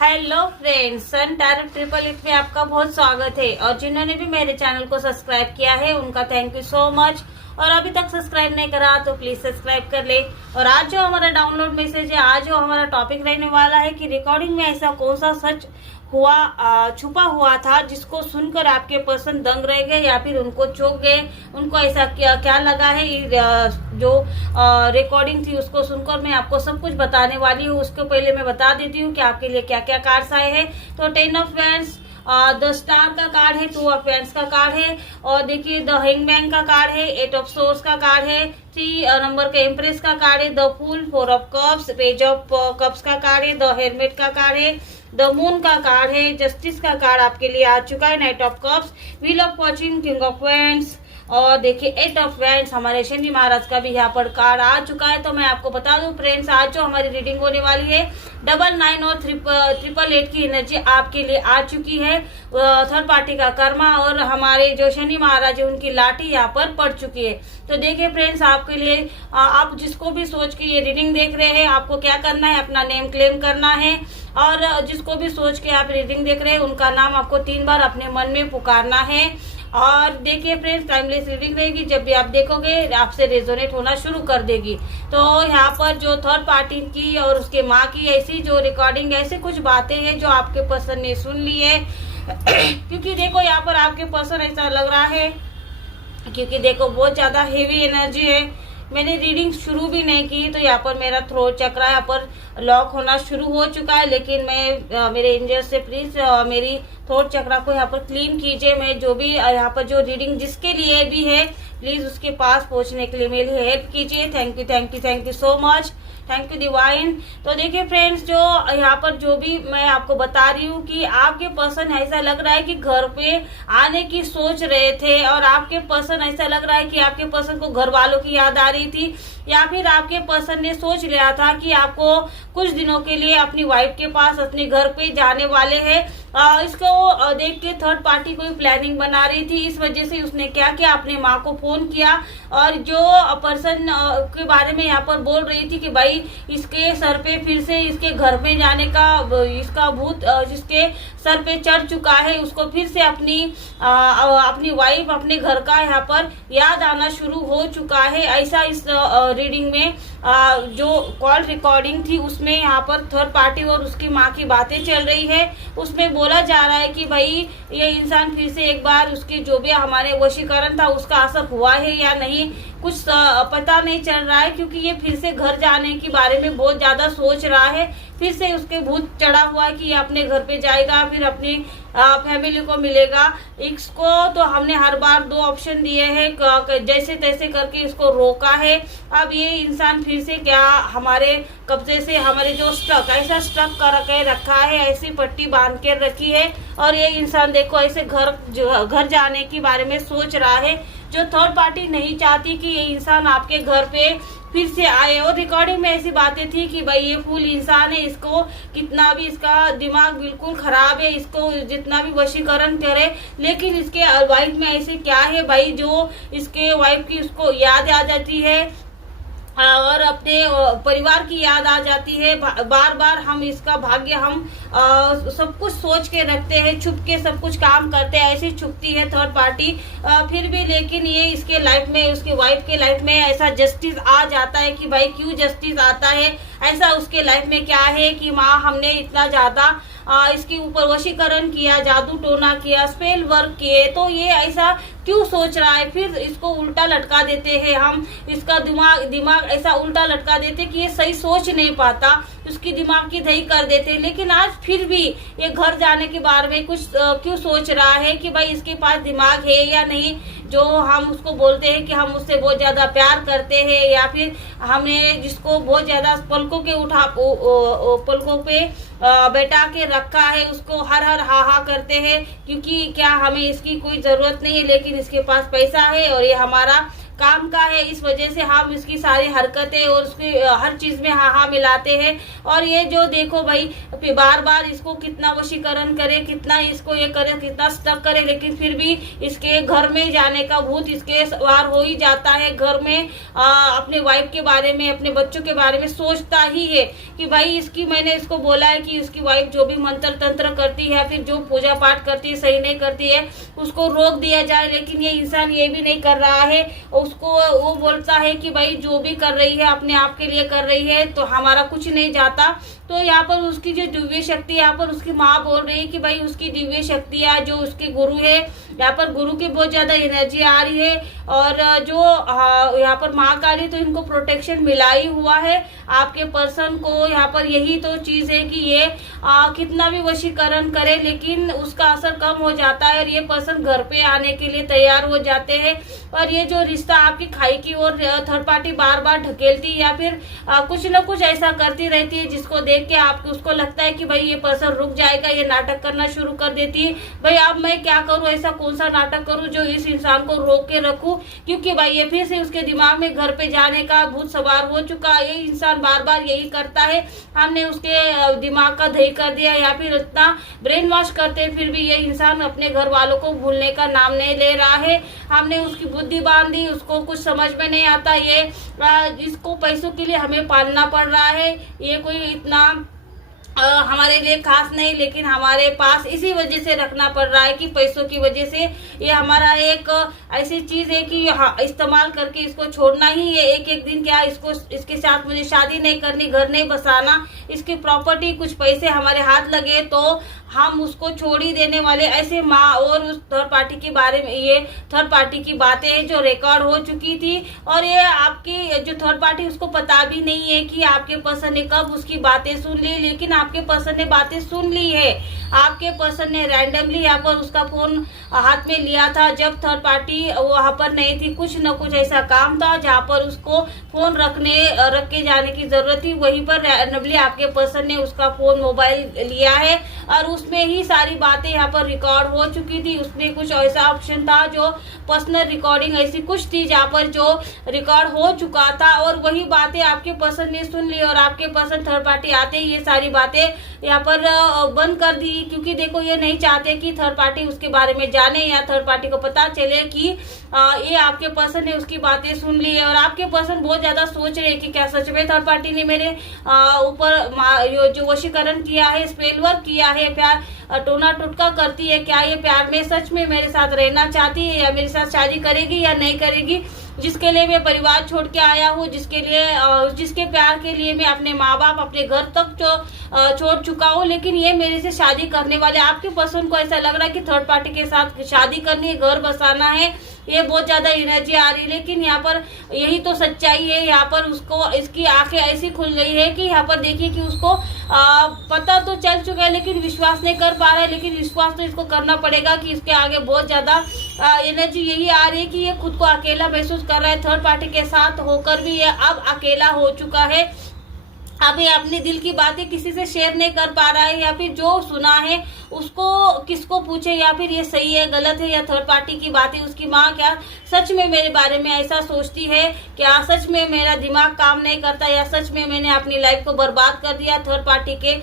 Hello friends, सन tarot 888 में आपका बहुत स्वागत है। और जिन्होंने भी मेरे चैनल को सब्सक्राइब किया है उनका थैंक यू सो मच। और अभी तक सब्सक्राइब नहीं करा तो प्लीज सब्सक्राइब कर ले। और आज जो हमारा डाउनलोड मैसेज है, आज जो हमारा टॉपिक रहने वाला है कि रिकॉर्डिंग में ऐसा कौन सा सच छुपा हुआ था जिसको सुनकर आपके पर्सन दंग रह गए या फिर उनको चौंक गए। उनको ऐसा क्या लगा है। जो रिकॉर्डिंग थी उसको सुनकर मैं आपको सब कुछ बताने वाली हूँ। उसको पहले मैं बता देती हूँ कि आपके लिए क्या क्या कार्ड्स आए हैं। तो 10 ऑफ वैंड्स, 10 स्टार का कार्ड है, 2 ऑफ वैंड्स का कार्ड है, और देखिए द हैंगमैन का कार्ड है, 8 ऑफ सोर्ड्स का कार्ड है, 3 नंबर का एम्प्रेस का कार्ड है, the fool, 4 of cups, page of cups का कार्ड है, द हेरमेट का कार्ड है, द मून का कार्ड है, जस्टिस का कार्ड आपके लिए आ चुका है, knight of cups, wheel of fortune, king of wands, और देखिए 8 ऑफ वैंड्स हमारे शनि महाराज का भी यहाँ पर कार्ड आ चुका है। तो मैं आपको बता दूं फ्रेंड्स, आज जो हमारी रीडिंग होने वाली है 99 और 888 की एनर्जी आपके लिए आ चुकी है। थर्ड पार्टी का कर्मा और हमारे जो शनि महाराज है उनकी लाठी यहाँ पर पड़ चुकी है। तो देखिए फ्रेंड्स, आपके लिए आप जिसको भी सोच के ये रीडिंग देख रहे हैं, आपको क्या करना है, अपना नेम क्लेम करना है। और जिसको भी सोच के आप रीडिंग देख रहे हैं उनका नाम आपको 3 बार अपने मन में पुकारना है। और देखिए फ्रेंड्स, टाइमलेस रीडिंग रहेगी, जब भी आप देखोगे आपसे रेजोनेट होना शुरू कर देगी। तो यहाँ पर जो थर्ड पार्टी की और उसके माँ की ऐसी जो रिकॉर्डिंग, ऐसे कुछ बातें हैं जो आपके पर्सन ने सुन ली है। क्योंकि देखो यहाँ पर आपके पर्सन ऐसा लग रहा है, क्योंकि देखो बहुत ज्यादा हेवी एनर्जी है। मैंने रीडिंग शुरू भी नहीं की तो यहाँ पर मेरा थ्रोट चक्र यहाँ पर लॉक होना शुरू हो चुका है। लेकिन मैं मेरे एंजल से प्लीज मेरी थ्रोट चक्र को यहाँ पर क्लीन कीजिए। मैं जो भी यहाँ पर जो रीडिंग जिसके लिए भी है प्लीज उसके पास पहुंचने के लिए मेरी हेल्प कीजिए। Thank you so much, thank you divine. तो देखिए फ्रेंड्स, जो यहाँ पर जो भी मैं आपको बता रही हूँ कि आपके पर्सन ऐसा लग रहा है कि घर पे आने की सोच रहे थे, और आपके पर्सन ऐसा लग रहा है कि आपके पर्सन को घर वालों की याद आ रही थी, या फिर आपके पर्सन ने सोच लिया था कि आपको कुछ दिनों के लिए अपनी वाइफ के पास अपने घर पे जाने वाले हैं। इसको देख के थर्ड पार्टी कोई प्लानिंग बना रही थी। इस वजह से उसने क्या किया, अपने माँ को फोन किया, और जो पर्सन के बारे में यहाँ पर बोल रही थी कि भाई इसके सर पे फिर से इसके घर पे जाने का इसका भूत जिसके सर पे चढ़ चुका है, उसको फिर से अपनी वाइफ अपने घर का यहाँ पर याद आना शुरू हो चुका है। ऐसा इस रीडिंग में जो कॉल रिकॉर्डिंग थी उसमें यहाँ पर थर्ड पार्टी और उसकी माँ की बातें चल रही है। उसमें बोला जा रहा है कि भाई ये इंसान फिर से एक बार उसकी जो भी हमारे वशीकरण था उसका असर हुआ है या नहीं, कुछ पता नहीं चल रहा है। क्योंकि ये फिर से घर जाने के बारे में बहुत ज्यादा सोच रहा है। फिर से उसके भूत चढ़ा हुआ है कि ये अपने घर पे जाएगा, फिर अपनी फैमिली को मिलेगा। इसको तो हमने हर बार 2 ऑप्शन दिए हैं, जैसे तैसे करके इसको रोका है। अब ये इंसान फिर से क्या हमारे कब्जे से हमारे जो स्ट्रक करके रखा है, ऐसी पट्टी बांध के रखी है, और ये इंसान देखो ऐसे घर जाने के बारे में सोच रहा है। जो थर्ड पार्टी नहीं चाहती कि ये इंसान आपके घर पे फिर से आए। और रिकॉर्डिंग में ऐसी बातें थी कि भाई ये फुल इंसान है, इसको कितना भी इसका दिमाग बिल्कुल खराब है, इसको जितना भी वशीकरण करे, लेकिन इसके वाइफ में ऐसे क्या है भाई जो इसके वाइफ की उसको याद आ जाती है और अपने परिवार की याद आ जाती है। बार बार हम इसका भाग्य हम सब कुछ सोच के रखते हैं, छुप के सब कुछ काम करते हैं, ऐसी छुपती है थर्ड पार्टी फिर भी। लेकिन ये इसके लाइफ में, उसके वाइफ के लाइफ में ऐसा जस्टिस आ जाता है कि भाई क्यों जस्टिस आता है, ऐसा उसके लाइफ में क्या है कि माँ हमने इतना ज्यादा इसके ऊपर वशीकरण किया, जादू टोना किया, स्पेल वर्क किए, तो ये ऐसा क्यों सोच रहा है। फिर इसको उल्टा लटका देते हैं हम, इसका दिमाग ऐसा उल्टा लटका देते कि ये सही सोच नहीं पाता, उसकी दिमाग की दही कर देते। लेकिन आज फिर भी ये घर जाने के बारे में कुछ क्यों सोच रहा है कि भाई इसके पास दिमाग है या नहीं। जो हम उसको बोलते हैं कि हम उससे बहुत ज्यादा प्यार करते हैं, या फिर हमें जिसको बहुत ज्यादा पलकों पे बैठा के रखा है, उसको हर हा हा करते हैं, क्योंकि क्या हमें इसकी कोई जरूरत नहीं है, लेकिन इसके पास पैसा है और ये हमारा काम का है, इस वजह से हम इसकी सारी हरकतें और उसकी हर चीज में हाँ हाँ मिलाते हैं। और ये जो देखो भाई बार बार इसको कितना वशीकरण करे, कितना इसको ये करे, कितना स्टक करे, लेकिन फिर भी इसके घर में जाने का भूत इसके सवार हो ही जाता है। घर में अपने वाइफ के बारे में, अपने बच्चों के बारे में सोचता ही है कि भाई इसकी, मैंने इसको बोला है कि उसकी वाइफ जो भी मंत्र तंत्र करती है, फिर जो पूजा पाठ करती है सही नहीं करती है, उसको रोक दिया जाए। लेकिन ये इंसान ये भी नहीं कर रहा है। उसको वो बोलता है कि भाई जो भी कर रही है अपने आप के लिए कर रही है, तो हमारा कुछ नहीं जाता। तो यहाँ पर उसकी जो दिव्य शक्ति, यहाँ पर उसकी माँ बोल रही है कि भाई उसकी दिव्य शक्तियाँ, जो उसके गुरु है, यहाँ पर गुरु की बहुत ज्यादा एनर्जी आ रही है। और जो यहाँ पर माँ काली, तो इनको प्रोटेक्शन मिला ही हुआ है आपके पर्सन को। यहाँ पर यही तो चीज है कि ये कितना भी वशीकरण करे लेकिन उसका असर कम हो जाता है और ये पर्सन घर पे आने के लिए तैयार हो जाते हैं। और ये जो रिश्ता आपकी खाई की ओर थर्ड पार्टी बार बार ढकेलती या फिर कुछ न कुछ ऐसा करती रहती है, जिसको देख के आपको उसको लगता है कि भाई ये पर्सन रुक जाएगा, ये नाटक करना शुरू कर देती है। भाई अब मैं क्या करूं, ऐसा कौन सा नाटक करूं जो इस इंसान को रोक के रखूं, क्योंकि भाई ये फिर से उसके दिमाग में घर पे जाने का भूत सवार हो चुका है। ये इंसान बार बार यही करता है। हमने उसके दिमाग का दही कर दिया या फिर इतना ब्रेन वॉश करते फिर भी ये इंसान अपने घर वालों को भूलने का नाम नहीं ले रहा है। हमने उसकी बुद्धि बांध दी, उसको कुछ समझ में नहीं आता। ये इसको पैसों के लिए हमें पालना पड़ रहा है। ये कोई इतना हमारे लिए खास नहीं, लेकिन हमारे पास इसी वजह से रखना पड़ रहा है कि पैसों की वजह से ये हमारा एक ऐसी चीज है कि इस्तेमाल करके इसको छोड़ना ही है। एक एक दिन क्या, इसको इसके साथ मुझे शादी नहीं करनी, घर नहीं बसाना, इसकी प्रॉपर्टी कुछ पैसे हमारे हाथ लगे तो हम उसको छोड़ ही देने वाले, ऐसे माँ। और उस थर्ड पार्टी के बारे में, ये थर्ड पार्टी की बातें जो रिकॉर्ड हो चुकी थी, और ये आपकी जो थर्ड पार्टी उसको पता भी नहीं है कि आपके पर्सन ने कब उसकी बातें सुन ली, लेकिन आपके पर्सन ने बातें सुन ली है। आपके पर्सन ने रैंडमली यहाँ पर उसका फोन हाथ में लिया था जब थर्ड पार्टी वहां पर नहीं थी। कुछ न कुछ ऐसा काम था जहाँ पर उसको फोन रख के जाने की जरूरत थी, वहीं पर रैंडमली आपके पर्सन ने उसका फोन मोबाइल लिया है और उसमें ही सारी बातें यहाँ पर रिकॉर्ड हो चुकी थी। उसमें कुछ ऐसा ऑप्शन था जो पर्सनल रिकॉर्डिंग ऐसी कुछ थी जहाँ पर जो रिकॉर्ड हो चुका था, और वही बातें आपके पर्सन ने सुन ली और आपके पर्सन थर्ड पार्टी आते ही ये सारी बातें यहाँ पर बंद कर दी। क्योंकि देखो ये नहीं चाहते कि थर्ड पार्टी उसके बारे में जाने या थर्ड पार्टी को पता चले कि ये आपके पर्सन ने उसकी बातें सुन ली है। और आपके पर्सन बहुत ज्यादा सोच रहे कि क्या सच में थर्ड पार्टी ने मेरे ऊपर जो वशीकरण किया है, स्पेल वर्क किया है, प्यार टोना टुटका करती है, क्या ये प्यार में सच में मेरे साथ रहना चाहती है या मेरे साथ शादी करेगी या नहीं करेगी। जिसके लिए मैं परिवार छोड़ के आया हूँ, जिसके प्यार के लिए मैं अपने माँ बाप, अपने घर तक छोड़ चुका हूँ, लेकिन ये मेरे से शादी करने वाले। आपके पर्सन को ऐसा लग रहा है कि थर्ड पार्टी के साथ शादी करनी है, घर बसाना है, ये बहुत ज्यादा एनर्जी आ रही है। लेकिन यहाँ पर यही तो सच्चाई है। यहाँ पर उसको इसकी आंखें ऐसी खुल गई है कि यहाँ पर देखिए कि उसको पता तो चल चुका है लेकिन विश्वास नहीं कर पा रहा है। लेकिन विश्वास तो इसको करना पड़ेगा कि इसके आगे बहुत ज्यादा एनर्जी यही आ रही है कि ये खुद को अकेला महसूस कर रहा है। थर्ड पार्टी के साथ होकर भी ये अब अकेला हो चुका है। अब ये अपने दिल की बातें किसी से शेयर नहीं कर पा रहा है, या फिर जो सुना है उसको किसको पूछे, या फिर ये सही है गलत है, या थर्ड पार्टी की बातें उसकी माँ क्या सच में मेरे बारे में ऐसा सोचती है, क्या सच में मेरा दिमाग काम नहीं करता, या सच में मैंने अपनी लाइफ को बर्बाद कर दिया थर्ड पार्टी के,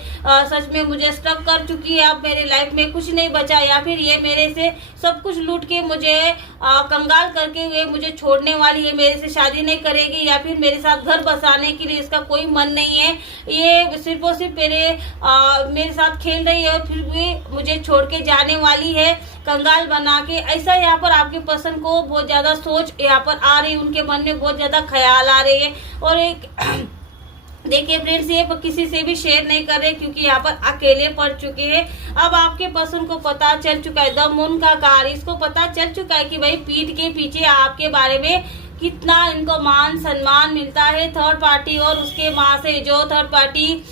सच में मुझे स्टक कर चुकी है, अब मेरे लाइफ में कुछ नहीं बचा, या फिर ये मेरे से सब कुछ लूट के मुझे कंगाल करके हुए मुझे छोड़ने वाली है, मेरे से शादी नहीं करेगी, या फिर मेरे साथ घर बसाने के लिए इसका कोई मन नहीं है, ये सिर्फ और सिर्फ मेरे साथ खेल रही है और फिर भी मुझे छोड़ के जाने वाली है कंगाल बना के। ऐसा यहाँ पर आपके पर्सन को बहुत ज्यादा सोच यहाँ पर आ रही है, उनके मन में बहुत ज्यादा ख्याल आ रहे हैं। और एक देखिए फ्रेंड्स, ये किसी से भी शेयर नहीं कर रहे क्योंकि यहाँ पर अकेले पड़ चुके हैं। अब आपके पर्सन को पता चल चुका है, द मून का कार्ड, इसको पता चल चुका है कि भाई पीठ के पीछे आपके बारे में कितना इनको मान सम्मान मिलता है थर्ड पार्टी और उसके माँ से। जो थर्ड पार्टी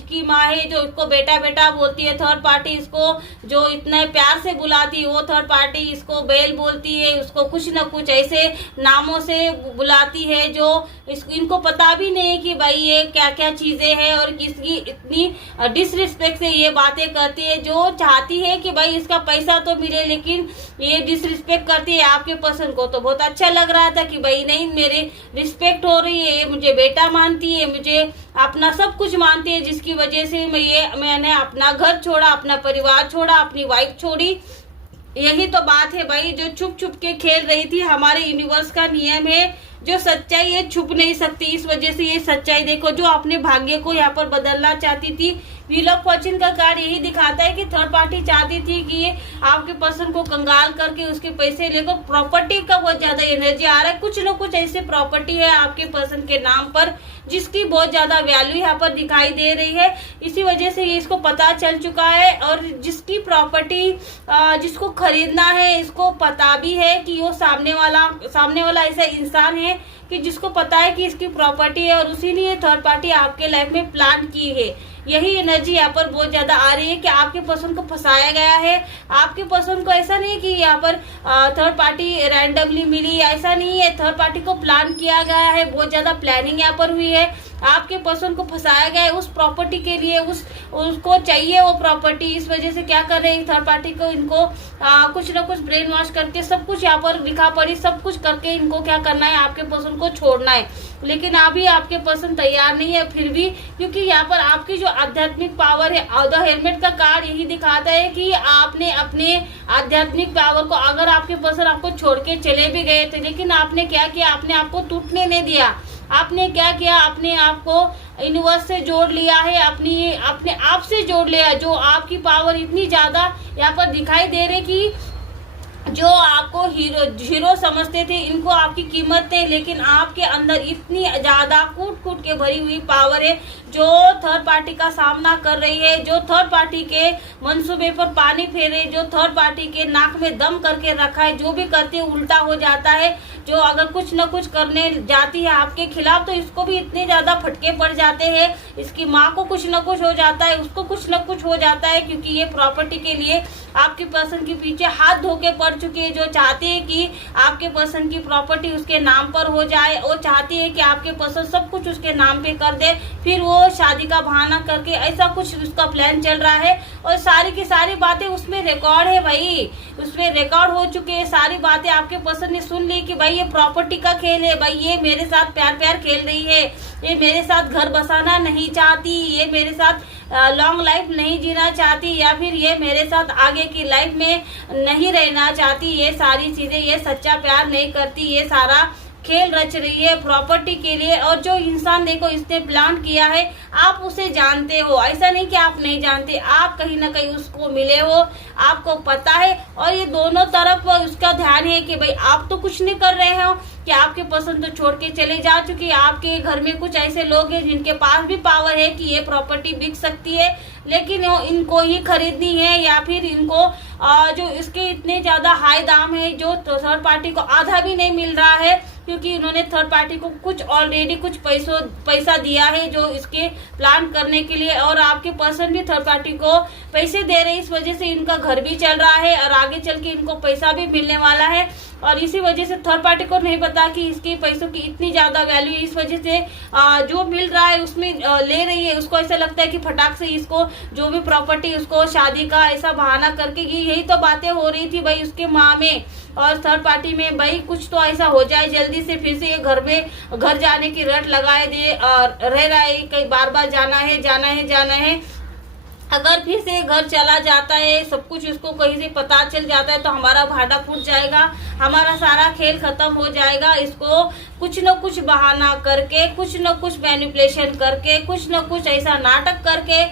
की माँ है, जो इसको बेटा बेटा बोलती है, थर्ड पार्टी इसको जो इतने प्यार से बुलाती है, वो थर्ड पार्टी इसको बेल बोलती है, उसको कुछ न कुछ ऐसे नामों से बुलाती है जो इनको पता भी नहीं कि भाई ये क्या क्या चीजें हैं, और किसकी इतनी डिसरिस्पेक्ट से ये बातें करती है। जो चाहती है कि भाई इसका पैसा तो मिले, लेकिन ये डिसरिस्पेक्ट करती है। आपके पर्सन को तो बहुत अच्छा लग रहा था था कि भाई नहीं, मेरे रिस्पेक्ट हो रही है, ये मुझे बेटा मानती है, मुझे अपना सब कुछ मानती है, जिसकी वजह से मैंने अपना घर छोड़ा, अपना परिवार छोड़ा, अपनी वाइफ छोड़ी। यही तो बात है भाई, जो छुप छुप के खेल रही थी। हमारे यूनिवर्स का नियम है, जो सच्चाई है छुप नहीं सकती। इस वजह से ये सच्चाई देखो, जो अपने भाग्य को यहाँ पर बदलना चाहती थी। व्हील ऑफ फॉर्च्यून का कार्ड यही दिखाता है कि थर्ड पार्टी चाहती थी कि ये आपके पर्सन को कंगाल करके उसके पैसे लेकर, प्रॉपर्टी का बहुत ज्यादा एनर्जी आ रहा है। कुछ न कुछ ऐसे प्रॉपर्टी है आपके पर्सन के नाम पर जिसकी बहुत ज्यादा वैल्यू यहाँ पर दिखाई दे रही है। इसी वजह से ये इसको पता चल चुका है, और जिसकी प्रॉपर्टी जिसको खरीदना है, इसको पता भी है कि वो सामने वाला ऐसा इंसान है कि जिसको पता है कि इसकी प्रॉपर्टी है, और उसी ने थर्ड पार्टी आपके लाइफ में प्लान की है। यही एनर्जी यहाँ पर बहुत ज्यादा आ रही है कि आपके पर्सन को फंसाया गया है। आपके पर्सन को ऐसा नहीं कि यहाँ पर थर्ड पार्टी रैंडमली मिली, ऐसा नहीं है। थर्ड पार्टी को प्लान किया गया है, बहुत ज्यादा प्लानिंग यहाँ पर हुई है। आपके पर्सन को फंसाया गया है उस प्रॉपर्टी के लिए, उसको चाहिए वो प्रॉपर्टी। इस वजह से क्या कर रहे हैं थर्ड पार्टी को, इनको कुछ ना कुछ ब्रेन वॉश करके, सब कुछ यहाँ पर लिखा पड़ी, सब कुछ करके इनको क्या करना है, आपके पर्सन को छोड़ना है। लेकिन अभी आपके पर्सन तैयार नहीं है फिर भी, क्योंकि यहाँ पर आपकी जो आध्यात्मिक पावर है, द हेलमेट का कार्ड यही दिखाता है कि आपने अपने आध्यात्मिक पावर को, अगर आपके पर्सन आपको छोड़ के चले भी गए थे, लेकिन आपने क्या किया, आपने आपको टूटने नहीं दिया। आपने क्या किया, अपने आप को यूनिवर्स से जोड़ लिया है, अपने आप से जोड़ लिया। जो आपकी पावर इतनी ज्यादा यहाँ पर दिखाई दे रही कि जो आपको हीरो समझते थे, इनको आपकी कीमत थे, लेकिन आपके अंदर इतनी ज्यादा कूट कूट के भरी हुई पावर है जो थर्ड पार्टी का सामना कर रही है, जो थर्ड पार्टी के मंसूबे पर पानी फेरे, जो थर्ड पार्टी के नाक में दम करके रखा है। जो भी करते हैं उल्टा हो जाता है। जो अगर कुछ न कुछ करने जाती है आपके खिलाफ, तो इसको भी इतने ज्यादा फटके पड़ जाते हैं। इसकी माँ को कुछ न कुछ हो जाता है, उसको कुछ न कुछ हो जाता है, क्योंकि ये प्रॉपर्टी के लिए आपके पर्सन के पीछे हाथ धो के पड़ चुके हैं। जो चाहते हैं कि आपके पर्सन की प्रॉपर्टी उसके नाम पर हो जाए, वो चाहती है कि आपके पर्सन सब कुछ उसके नाम पे कर दे, फिर वो शादी का बहाना करके, ऐसा कुछ उसका प्लान चल रहा है। और सारी की सारी बातें उसमें रिकॉर्ड है भाई, उसमें रिकॉर्ड हो चुके हैं। सारी बातें आपके पर्सन ने सुन ली कि भाई ये प्रॉपर्टी का खेल है, भाई ये मेरे साथ प्यार खेल रही है, ये मेरे साथ घर बसाना नहीं चाहती, ये मेरे साथ लॉन्ग लाइफ नहीं जीना चाहती, या फिर ये मेरे साथ आगे की लाइफ में नहीं रहना चाहती। ये सारी चीजें, ये सच्चा प्यार नहीं करती, ये सारा खेल रच रही है प्रॉपर्टी के लिए। और जो इंसान देखो इसने प्लान किया है, आप उसे जानते हो, ऐसा नहीं कि आप नहीं जानते, आप कहीं ना कहीं उसको मिले हो, आपको पता है। और ये दोनों तरफ उसका ध्यान है कि भाई आप तो कुछ नहीं कर रहे हो, कि आपके पर्सन तो छोड़ के चले जा चुके हैं। आपके घर में कुछ ऐसे लोग हैं जिनके पास भी पावर है कि ये प्रॉपर्टी बिक सकती है, लेकिन इनको ही खरीदनी है, या फिर इनको जो इसके इतने ज्यादा हाई दाम है, जो थर्ड पार्टी को आधा भी नहीं मिल रहा है, क्योंकि इन्होंने थर्ड पार्टी को कुछ ऑलरेडी कुछ पैसा दिया है जो इसके प्लान करने के लिए, और आपके पर्सन भी थर्ड पार्टी को पैसे दे रहे हैं। इस वजह से इनका घर भी चल रहा है, और आगे चल के इनको पैसा भी मिलने वाला है। और इसी वजह से थर्ड पार्टी को नहीं पता कि इसके पैसों की इतनी ज्यादा वैल्यू, इस वजह से जो मिल रहा है उसमें ले रही है। उसको ऐसा लगता है कि फटाक से इसको जो भी प्रॉपर्टी, उसको शादी का ऐसा बहाना करके, यही तो बातें हो रही थी भाई उसके माँ में और थर्ड पार्टी में, भाई कुछ तो ऐसा हो जाए जल्दी से, फिर से ये घर जाने की रट लगाए दे, और रह रहा है कहीं बार बार जाना है। अगर फिर से घर चला जाता है, सब कुछ उसको कहीं से पता चल जाता है, तो हमारा भाड़ा फूट जाएगा, हमारा सारा खेल खत्म हो जाएगा। इसको कुछ न कुछ बहाना करके, कुछ न कुछ मैनिपुलेशन करके, कुछ न कुछ ऐसा नाटक करके,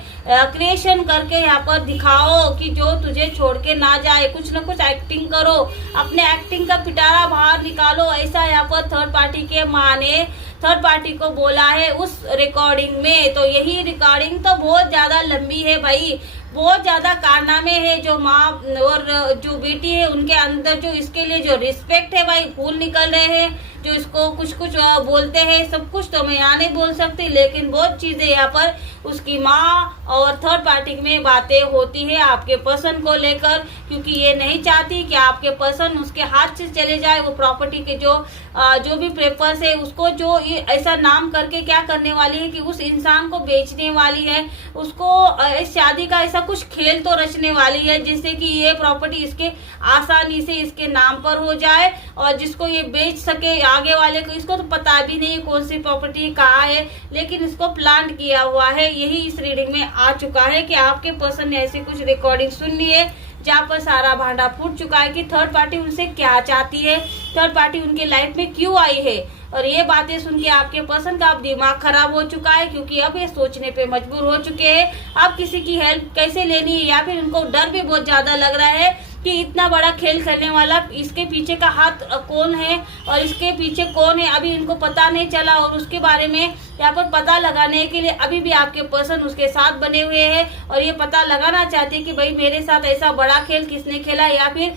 क्रिएशन करके यहाँ पर दिखाओ कि जो तुझे छोड़ के ना जाए। कुछ न कुछ एक्टिंग करो, अपने एक्टिंग का पिटारा बाहर निकालो। ऐसा यहाँ पर थर्ड पार्टी के माँ ने थर्ड पार्टी को बोला है उस रिकॉर्डिंग में। तो यही रिकॉर्डिंग तो बहुत ज्यादा लंबी है भाई, बहुत ज्यादा कारनामे है। जो माँ और जो बेटी है उनके अंदर जो इसके लिए जो रिस्पेक्ट है भाई, फूल निकल रहे हैं। जो इसको कुछ बोलते हैं, सब कुछ तो मैं यहाँ नहीं बोल सकती, लेकिन बहुत चीजें यहाँ पर उसकी माँ और थर्ड पार्टी में बातें होती है आपके पर्सन को लेकर, क्योंकि ये नहीं चाहती कि आपके पर्सन उसके हाथ से चले जाए। वो प्रॉपर्टी के जो जो भी पेपर्स है उसको जो ये ऐसा नाम करके क्या करने वाली है कि उस इंसान को बेचने वाली है, उसको इस शादी का ऐसा कुछ खेल तो रचने वाली है जिससे कि ये प्रॉपर्टी इसके आसानी से इसके नाम पर हो जाए और जिसको ये बेच सके आगे वाले को। इसको तो पता भी नहीं है कौन सी प्रॉपर्टी कहाँ है, लेकिन इसको प्लान किया हुआ है। यही इस रीडिंग में आ चुका है कि आपके पर्सन ने ऐसी कुछ रिकॉर्डिंग सुन ली है जहाँ पर सारा भांडा फूट चुका है कि थर्ड पार्टी उनसे क्या चाहती है, थर्ड पार्टी उनके लाइफ में क्यों आई है। और ये बातें सुन के आपके पर्सन का अब दिमाग खराब हो चुका है, क्योंकि अब ये सोचने पे मजबूर हो चुके हैं अब किसी की हेल्प कैसे लेनी है, या फिर उनको डर भी बहुत ज्यादा लग रहा है कि इतना बड़ा खेल खेलने वाला इसके पीछे का हाथ कौन है और इसके पीछे कौन है अभी इनको पता नहीं चला। और उसके बारे में यहाँ पर पता लगाने के लिए अभी भी आपके पर्सन उसके साथ बने हुए हैं और ये पता लगाना चाहते हैं कि भाई मेरे साथ ऐसा बड़ा खेल किसने खेला, या फिर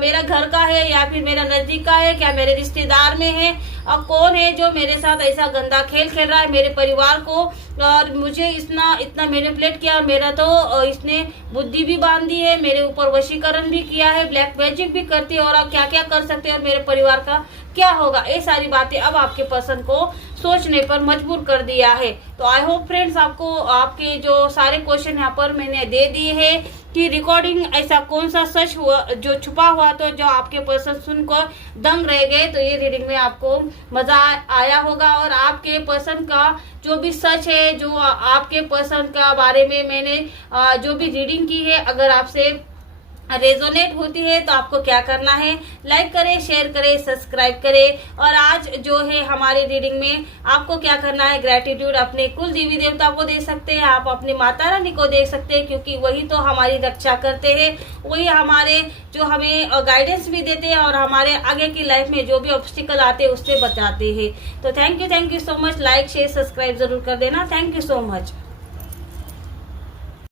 मेरा घर का है या फिर मेरा नजदीक का है, क्या मेरे रिश्तेदार में है, अब कौन है जो मेरे साथ ऐसा गंदा खेल खेल रहा है मेरे परिवार को और मुझे इतना मैनिपुलेट किया। मेरा तो इसने बुद्धि भी बांध दी है, मेरे ऊपर वशीकरण भी किया है, ब्लैक मैजिक भी करती है और अब क्या क्या कर सकते हैं और मेरे परिवार का क्या होगा। ये सारी बातें अब आपके पर्सन को सोचने पर मजबूर कर दिया है। तो आई होप फ्रेंड्स आपको आपके जो सारे क्वेश्चन यहाँ पर मैंने दे दिए हैं कि रिकॉर्डिंग ऐसा कौन सा सच हुआ जो छुपा हुआ तो जो आपके पर्सन सुनकर दंग रह गए। तो ये रीडिंग में आपको मजा आया होगा और आपके पर्सन का जो भी सच है, जो आपके पर्सन का बारे में मैंने जो भी रीडिंग की है, अगर आपसे रेजोनेट होती है तो आपको क्या करना है, लाइक करें, शेयर करें, सब्सक्राइब करें। और आज जो है हमारी रीडिंग में आपको क्या करना है, ग्रेटिट्यूड अपने कुल देवी देवता को दे सकते हैं, आप अपनी माता रानी को दे सकते हैं, क्योंकि वही तो हमारी रक्षा करते हैं, वही हमारे जो हमें गाइडेंस भी देते हैं और हमारे आगे की लाइफ में जो भी ऑब्स्टिकल आते हैं उससे बचाते हैं। तो thank you so much. Like share subscribe जरूर कर देना। Thank you so much.